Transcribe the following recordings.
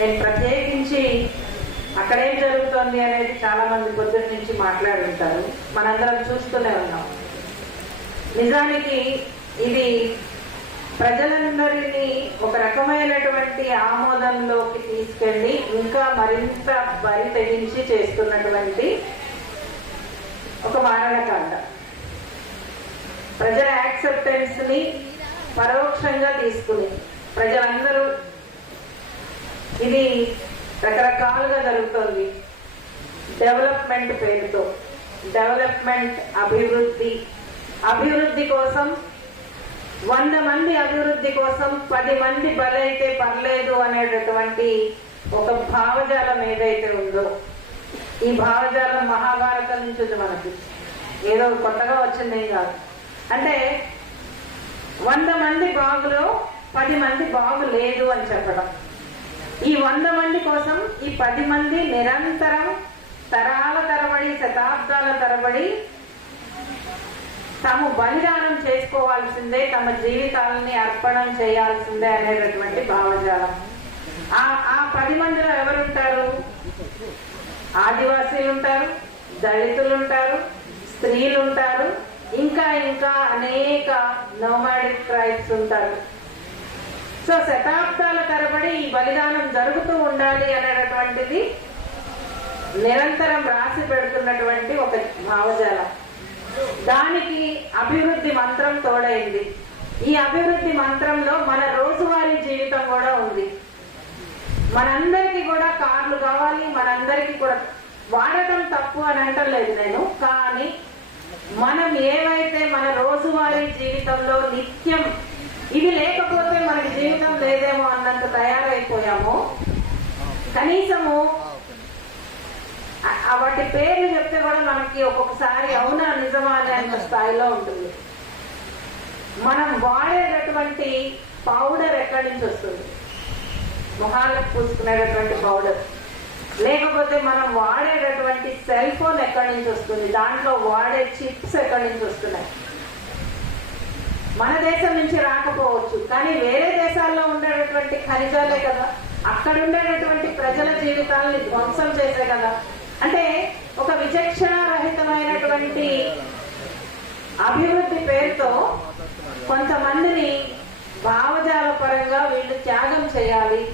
నేను ప్రత్యేకించి అక్కడేం జరుగుతోంది అనేది చాలా మంది పొద్దున్న నుంచి మాట్లాడుంటారు మనందరం చూస్తూనే ఉన్నాం. నిజానికి ఇది ప్రజలందరినీ ఒక రకమైనటువంటి ఆమోదంలోకి తీసుకెళ్ళి ఇంకా మరింత బరి తెగించి చేస్తున్నటువంటి ఒక మారణకాండ. ప్రజల యాక్సెప్టెన్స్ని పరోక్షంగా తీసుకుని ప్రజలందరూ ఇది రకరకాలుగా జరుగుతోంది. డెవలప్మెంట్ పేరుతో. డెవలప్మెంట్ అభివృద్ధి. అభివృద్ధి కోసం వంద మంది అభివృద్ధి కోసం పది మంది బలైతే పర్లేదు అనేటటువంటి ఒక భావజాలం ఏదైతే ఉందో ఈ భావజాలం మహాభారతం నుంచి ఉంది మనకి. ఏదో కొత్తగా వచ్చిందేం కాదు. అంటే వంద మంది బాగులో పది మంది బాగు లేదు అని చెప్పడం. ఈ వంద మంది కోసం ఈ పది మంది నిరంతరం తరాల తరబడి శతాబ్దాల తరబడి తాము బలిదానం చేసుకోవాల్సిందే తమ జీవితాలని అర్పణం చేయాల్సిందే అనేటటువంటి భావజాలం. ఆ ఆ పది మందిలో ఎవరుంటారు? ఆదివాసీలు ఉంటారు దళితులు ఉంటారు స్త్రీలు ఉంటారు ఇంకా ఇంకా అనేక నోమాడిక్ ట్రైబ్స్ ఉంటారు. సో శతాబ్దాల తరబడి ఈ బలిదానం జరుగుతూ ఉండాలి అనేటటువంటిది నిరంతరం రాసి పెడుతున్నటువంటి ఒక భావజాలం. దానికి అభివృద్ధి మంత్రం తోడైంది. ఈ అభివృద్ధి మంత్రంలో మన రోజువారీ జీవితం కూడా ఉంది. మనందరికీ కూడా కార్లు కావాలి మనందరికీ కూడా వాడటం తప్పు అని అంటలేదు నేను. కానీ మనం ఏవైతే మన రోజువారీ జీవితంలో నిత్యం ఇది లేకపోతే మనకి జీవితం లేదేమో అన్నంత తయారైపోయామో కనీసము వాటి పేర్లు చెప్తే కూడా మనకి ఒక్కొక్కసారి అవునా నిజమా అనే స్థాయిలో ఉంటుంది. మనం వాడేటటువంటి పౌడర్ ఎక్కడి నుంచి వస్తుంది? మొహాలకు పూసుకునేటటువంటి పౌడర్. లేకపోతే మనం వాడేటటువంటి సెల్ ఫోన్ ఎక్కడి నుంచి వస్తుంది? దాంట్లో వాడే చిప్స్ ఎక్కడి నుంచి వస్తున్నాయి? మన దేశం నుంచి రాకపోవచ్చు కానీ వేరే దేశాల్లో ఉండేటటువంటి ఖనిజాలే కదా. అక్కడ ఉండేటటువంటి ప్రజల జీవితాలని ధ్వంసం చేసే కదా. అంటే ఒక విచక్షణ రహితమైనటువంటి అభివృద్ధి పేరుతో కొంతమందిని భావజాల పరంగా వీళ్ళు త్యాగం చేయాలి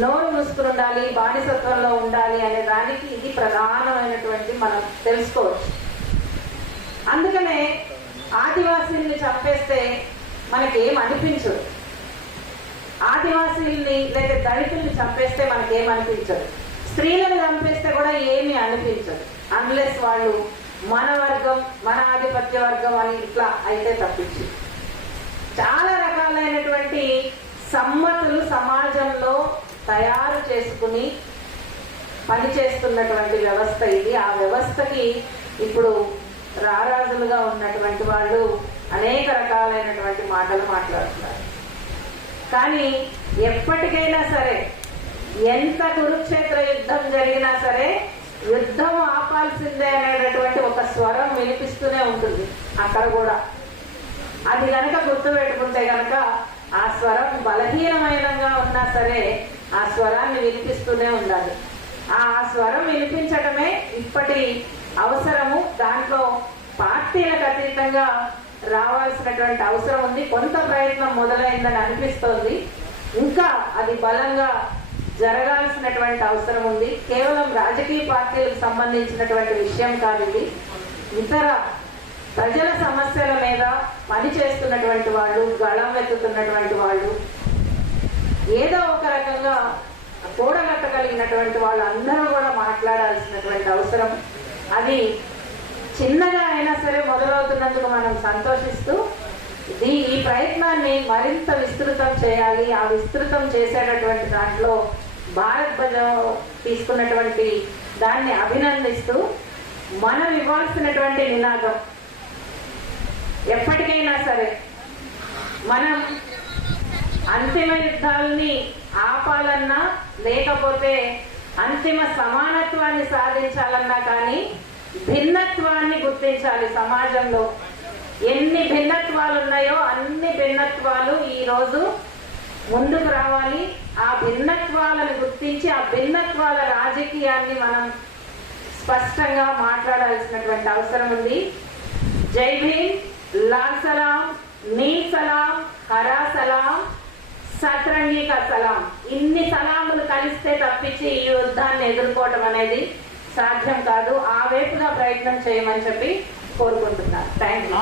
నోరు మూసుకుని ఉండాలి బానిసత్వంలో ఉండాలి అనే దానికి ఇది ప్రధానమైనటువంటి మనం తెలుసుకోవచ్చు. అందుకనే ఆదివాసీని చంపేస్తే మనకేం అనిపించదు. ఆదివాసీల్ని లేదా దళితుల్ని చంపేస్తే మనకేం అనిపించదు స్త్రీలను చంపేస్తే కూడా ఏమీ అనిపించదు. అన్లెస్ వాళ్ళు మన వర్గం మన ఆధిపత్య వర్గం అని ఇట్లా అయితే తప్పించి. చాలా రకాలైనటువంటి సమ్మతులు సమాజంలో తయారు చేసుకుని పనిచేస్తున్నటువంటి వ్యవస్థ ఇది. ఆ వ్యవస్థకి ఇప్పుడు రారాజులుగా ఉన్నటువంటి వాళ్ళు అనేక రకాలైనటువంటి మాటలు మాట్లాడుతున్నారు. కానీ ఎప్పటికైనా సరే ఎంత కురుక్షేత్ర యుద్ధం జరిగినా సరే యుద్ధం ఆపాల్సిందే అనేటటువంటి ఒక స్వరం వినిపిస్తూనే ఉంటుంది అక్కడ కూడా. అది గనక గుర్తు పెట్టుకుంటే గనక ఆ స్వరం బలహీనమైనగా ఉన్నా సరే ఆ స్వరాన్ని వినిపిస్తూనే ఉండాలి. ఆ స్వరం వినిపించడమే ఇప్పటి అవసరము దాంట్లో పార్టీలకు అతీతంగా రావాల్సినటువంటి అవసరం ఉంది. కొంత ప్రయత్నం మొదలైందని అనిపిస్తోంది. ఇంకా అది బలంగా జరగాల్సినటువంటి అవసరం ఉంది. కేవలం రాజకీయ పార్టీలకు సంబంధించినటువంటి విషయం కాదు ఇది. ఇతర ప్రజల సమస్యల మీద పని చేస్తున్నటువంటి వాళ్ళు గళం ఎత్తుతున్నటువంటి వాళ్ళు ఏదో ఒక రకంగా కూడగట్టగలిగినటువంటి వాళ్ళు అందరూ కూడా మాట్లాడాల్సినటువంటి అవసరం. అది చిన్నగా అయినా సరే మొదలవుతున్నందుకు మనం సంతోషిస్తూ ఇది ఈ ప్రయత్నాన్ని మరింత విస్తృతం చేయాలి. ఆ విస్తృతం చేసేటటువంటి దాంట్లో భారత్ బజావ్ తీసుకున్నటువంటి దాన్ని అభినందిస్తూ మనం ఇవ్వాల్సినటువంటి నినాదం ఎప్పటికైనా సరే మనం అంతిమ యుద్ధాలని ఆపాలన్నా లేకపోతే అంతిమ సమానత్వాన్ని సాధించాలన్నా కానీ భిన్నత్వాన్ని గుర్తించాలి సమాజంలో. ఎన్ని భిన్నత్వాలు ఉన్నాయో అన్ని భిన్నత్వాలు ఈ రోజు ముందుకు రావాలి. ఆ భిన్నత్వాలను గుర్తించి ఆ భిన్నత్వాల రాజకీయాన్ని మనం స్పష్టంగా మాట్లాడాల్సినటువంటి అవసరం ఉంది. జై భీమ్ లాల్ సలాం నీ సలాం హరా సలాం సత్రంగిక సలాం. ఇన్ని సలాములు కలిస్తే తప్పించి ఈ యుద్ధాన్ని ఎదుర్కోవటం అనేది సాధ్యం కాదు. ఆ వైపుగా ప్రయత్నం చేయమని చెప్పి కోరుకుంటున్నాను. Thank you